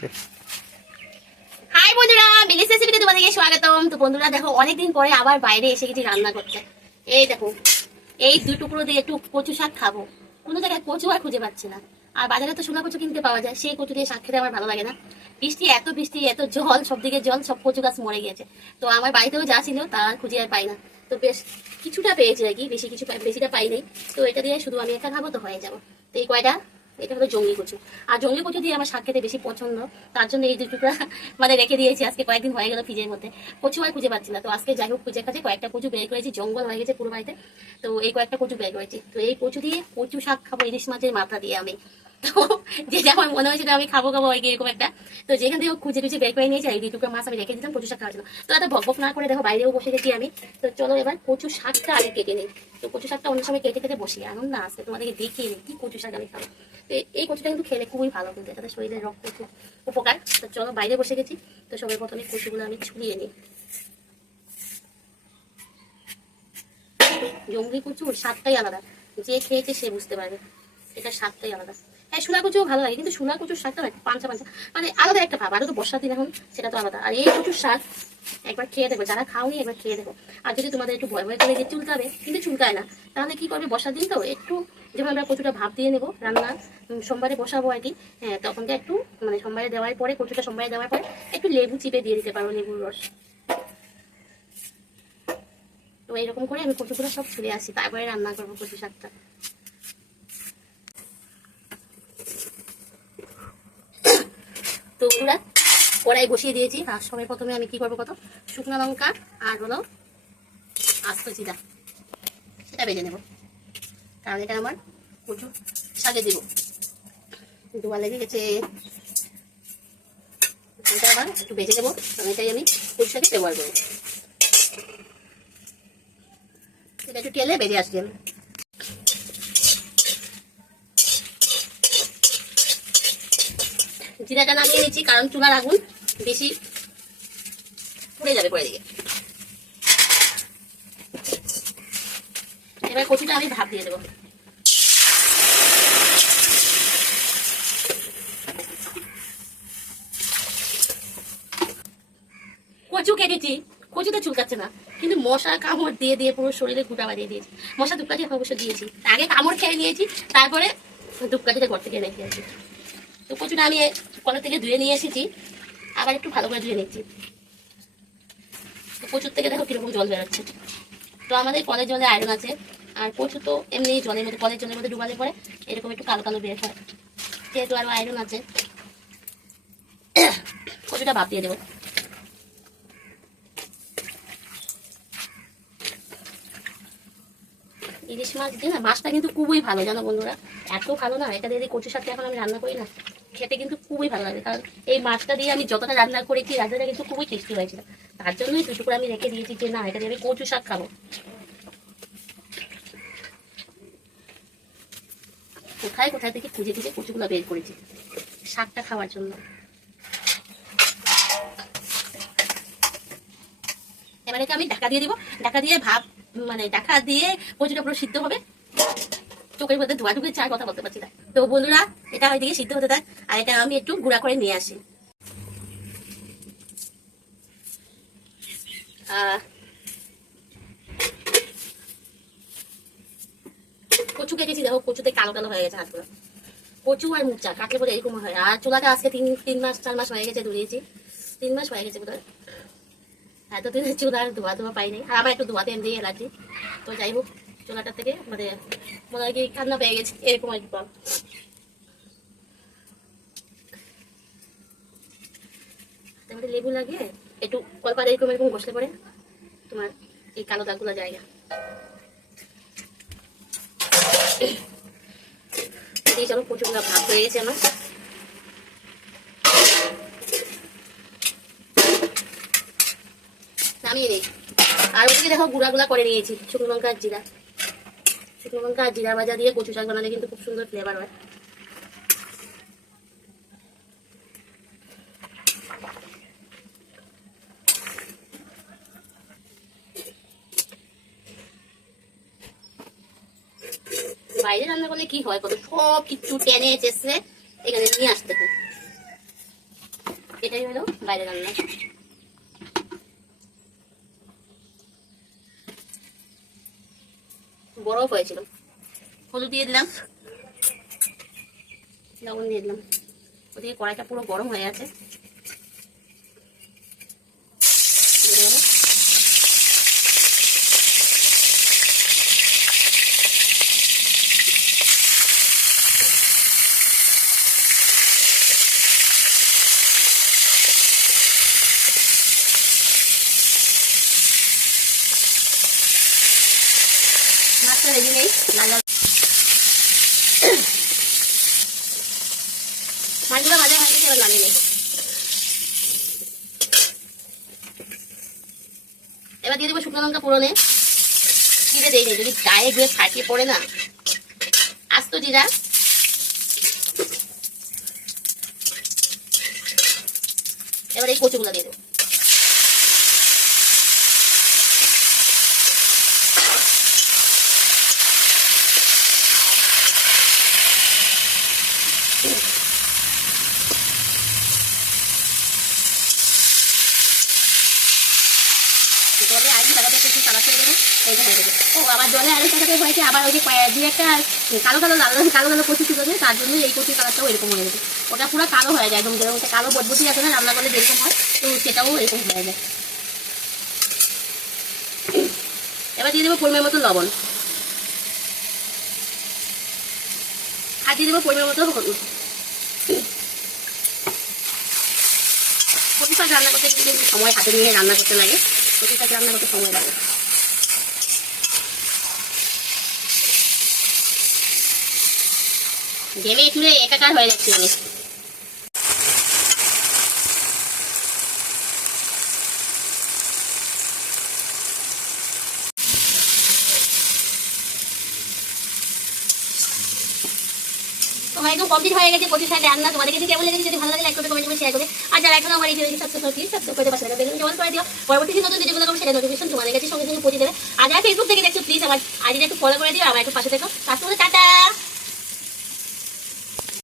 আসছে। হাই বন্ধুরা, বিলিস রেসিপিতে তোমাদেরকে স্বাগতম। তো বন্ধুরা দেখো, অনেকদিন পরে আবার বাইরে এসে গেছি রান্না করতে। এই দেখো, এই দুই টুকরো দিয়ে একটু কচু শাক খাবো। কোনো জায়গায় কচু আর খুঁজে পাচ্ছি না। আর বাজারে তো শোনা কচু কিনতে পাওয়া যায়, সেই কচু দিয়ে শাক খেতে আমার ভালো লাগে না। বৃষ্টি এত জল, সব দিকে জল, সব কচু গাছ মরে গিয়েছে। তো আমার বাড়িতেও যা ছিল তা আর খুঁজে আর পাই না। তো বেশ কিছুটা পেয়েছি আর কি, বেশিটা পাই নাই। তো এটা দিয়ে শুধু আমি একা খাবো তো হয়ে যাবো। তো এই কয়টা, এটা হলো জঙ্গলি কচু। আর জঙ্গলি কচু দিয়ে আমার শাক খেতে বেশি পছন্দ। তার জন্য এই দুটুকরা মানে রেখে দিয়েছি। আজকে কয়েকদিন হয়ে গেল ফ্রিজের মধ্যে, কচু আর খুঁজে পাচ্ছি না। তো আজকে যাই হোক, খুঁজে কাছে কয়েকটা কচু বের করেছি, জঙ্গল হয়ে গেছে পুরো বাড়িতে। তো এই কয়েকটা কচু বের করেছি। তো এই কচু দিয়ে কচু শাক খাবো, ইলিশ মাছের মাথা দিয়ে আমি। তো যেটা আমার মনে হয়েছিল আমি খাবো এরকম একটা। তো যেখান থেকে খুঁজে টুজে বের করে নিয়েছি, এই দুটুকরা মাছ আমি রেখে দিতাম কচু শাক খাওয়ার জন্য। তো এত বকবক না করে দেখো, বাইরেও বসে গেছি আমি। তো চলো এবার কচু শাকটা আগে কেটে নিই। তো কচু শাকটা অন্য সময় কেটে কেটে বসি, এখন না আসছে তোমাদেরকে দেখিয়ে নিই কি কচু শাক আমি খাবো। তো এই কচুটা কিন্তু খেলে খুবই ভালো, কিন্তু এটাতে শরীরের রক্ত খুব উপকার। তো চলো বাইরে বসে গেছি। তো সবার প্রথমে কচুগুলো আমি ছুলিয়ে নিই। জঙ্গলি কচুর স্বাদটাই আলাদা, যে খেয়েছে সে বুঝতে পারবে, এটা স্বাদটাই আলাদা। হ্যাঁ, শোলা কচুও ভালো লাগে, কিন্তু শোলা কচুর শাকটা পাঞ্চা পাঞ্চা, মানে আলাদা একটা ভাব। আরো তো বর্ষার দিন এখন, সেটা তো আলাদা। আর এই কচুর শাক একবার খেয়ে দেখো, যারা খাওনি একবার খেয়ে দেখো। আর যদি তোমাদের একটু ভয় ভয় করে যে চুলকাবে, কিন্তু চুলকায় না, তাহলে কি করবে, বর্ষার দিন তো একটু, যেমন আমরা কচুটা ভাপ দিয়ে নেবো রান্না, সোমবারে বসাবো আর কি। হ্যাঁ, তখনটা একটু মানে সোমবারে দেওয়ার পরে, কচুটা সোমবারে দেওয়ার পরে একটু লেবু চিপে দিয়ে দিতে পারো, লেবুর রস। তো এইরকম করে আমি কচুগুলো সব ছুলে আসি, তারপরে রান্না করবো কচু শাকটা। তো ওরা কড়াই বসিয়ে দিয়েছি। আর সবাই প্রথমে আমি কি করবো, কত শুকনো লঙ্কা আর হলো আস্ত জিরা, সেটা ভেজে নেব, কারণ এটা আমার কচু শাকে দিব। ধোয়া লেগে গেছে, এটা আবার একটু ভেজে দেবো, কারণ এটাই আমি কচু শাকে ব্যবহার করবো। এটা একটু তেলে ভেজে আসছি আমি। জিরাটা নামিয়ে নিচ্ছি, কারণ চুলার আগুন বেশি পুড়ে যাবে পরে দিকে। এবার কচুটা আমি ভাপ দিয়ে দেবো। কচু কেটেছি, কচুতে চুলকাচ্ছে না, কিন্তু মশা কামড় দিয়ে দিয়ে পুরো শরীরে গুটা বাঁধিয়ে দিয়েছি। মশা ধূপকাঠি অবশ্য দিয়েছি, আগে কামড় খেয়ে নিয়েছি, তারপরে ধূপকাঠিটা ঘর থেকে এনে খেয়েছি। তো কচুটা আমি কলের থেকে ধুয়ে নিয়ে এসেছি, আবার একটু ভালো করে ধুয়ে নিচ্ছি। তো কচুর থেকে দেখো কিরকম জল বেরোচ্ছে। তো আমাদের কলের জলে আয়রন আছে, আর কচু তো এমনি জলের মধ্যে, কলের জলের মধ্যে ডুবালে পরে এরকম একটু কালো কালো বের হয়, যেহেতু আরো আয়রন আছে। কচুটা ভাপ দিয়ে দেবো। ইলিশ মাছ দিয়ে না, মাছটা কিন্তু খুবই ভালো জানো বন্ধুরা, এত ভালো না, এটা দিয়ে কচু শাকটা এখন আমি রান্না করি না, খেতে কিন্তু খুবই ভালো লাগে। কারণ এই মাছটা দিয়ে আমি যতটা রান্না করেছি, রান্নাটা কিন্তু খুবই টেস্টি হয়েছিল। তার জন্যই দুটো করে আমি রেখে দিয়েছি যে না, এটা দিয়ে আমি কচু শাক খাবো। কোথায় কোথায় থেকে খুঁজে খুঁজে কচুগুলো বের করেছি শাকটা খাওয়ার জন্য। এবারে আমি ঢাকা দিয়ে দিব, ঢাকা দিয়ে ভাপ, মানে ঢাকা দিয়ে কচুটা পুরো সিদ্ধ হবে। চোখের মধ্যে ধোয়া ঢুকে চার কথা বলতে পারছি না। তো বন্ধুরা, এটা ওইদিকে সিদ্ধ হতে থাক, আর এটা আমি একটু গুঁড়া করে নিয়ে আসি। কচু কেটেছি, দেখো কচুতে কালো কালো হয়ে গেছে হাতগুলো। কচু আর মুচা কাটলে পরে এরকম হয়। আর চুলাটা আজকে 3-4 মাস হয়ে গেছে ধরিয়েছি, 3 মাস হয়ে গেছে বোধহয়। এতদিন চুলার ধোয়া ধোয়া পাইনি, আর আমার একটু ধোয়াতে এমনি এলার্জি। তো যাই হোক, চুলাটার থেকে মানে মনে হয় কি কান্না পেয়ে গেছে, এরকম আর কি। তারপরে লেবু লাগিয়ে একটু কলপাতে এরকম এরকম ঘষলে পরে তোমার এই কালো দাগগুলো জায়গা দিয়ে। চলো, কচুগুলো ভাগ হয়ে গেছে আমার, নামিয়ে নেই। আর ওদিকে দেখো গুঁড়া করে নিয়েছি, শুকনো লঙ্কা আর জিরা। শুকনো লঙ্কা আর জিরা ভাজা দিয়ে কচু শাক বানালে কিন্তু খুব সুন্দর ফ্লেভার হয়। বাইরে রান্না করলে কি হয়, কত সব কিছু টেনে চেষে এখানে নিয়ে আসতে হয়। এটাই হলো বাইরে রান্না। বরফ হয়েছিল। হলুদ দিয়ে দিলাম, লবণ দিয়ে দিলাম। ওদিকে কড়াইটা পুরো গরম হয়ে আছে। মাছটা রেডি নেই, লাল লাল মাছগুলো ভাজা হয়ে গেছে, এবার নামিয়ে নেই। এবার দিয়ে দেবো শুকনো লঙ্কা পুরনে। জিরে দিয়ে নেই, যদি গায়ে গুয়ে ফাটিয়ে পড়ে না, আস্ত জিরা, এবার এই কচুগুলো দিয়ে দেবো। জলে আলু টাকাতে একটু কালা করে দেবো, এইটা হয়ে যাবে। ও আবার জলে আলু টাকাতে হয়েছে, আবার ওই যে দু একটা কালো কালো লাল কালো কালো কচু ছিল, তার জন্য এই কচুর কালারটাও এরকম হয়ে গেছে। ওটা পুরো কালো হয়ে যায়, একদম যেরকম কালো বটবটি আছে না রান্না করলে যেরকম হয়, তো সেটাও এরকম হয়ে যায়। এবার দিয়ে দেবো পরিমাণ মতো লবণ, আর দিয়ে দেবো পরিমাণ মতো হলুদ। কচু শাক রান্না করতে কিন্তু সময় হাতে নিয়ে রান্না করতে লাগে, কচু শাক রান্না করতে সময় লাগে। ঘেমে চুলে একাকার হয়ে যাচ্ছে আমি। তোমার একদম কমপ্লিট হয়ে গেছে কচু শাক রান্না। তোমাদের কাছে কেমন লেগেছে? যদি ভালো লাগে লাইক করবে, কমেন্ট করে শেয়ার করবে। আর যারা এখন আমার এই চ্যানেলটি সাবস্ক্রাইব করে পাশে থাকা বেল আইকন করে দিও, পরবর্তী নতুন ভিডিওগুলো করব সেটা নোটিফিকেশন তোমাদের কাছে সঙ্গে সঙ্গে পৌঁছে দেবে। আর যারা ফেসবুক থেকে দেখছো প্লিজ আমার আইডিটা একটু ফলো করে দিও, আমার একটু পাশে থেকো। তার সঙ্গে টাটা।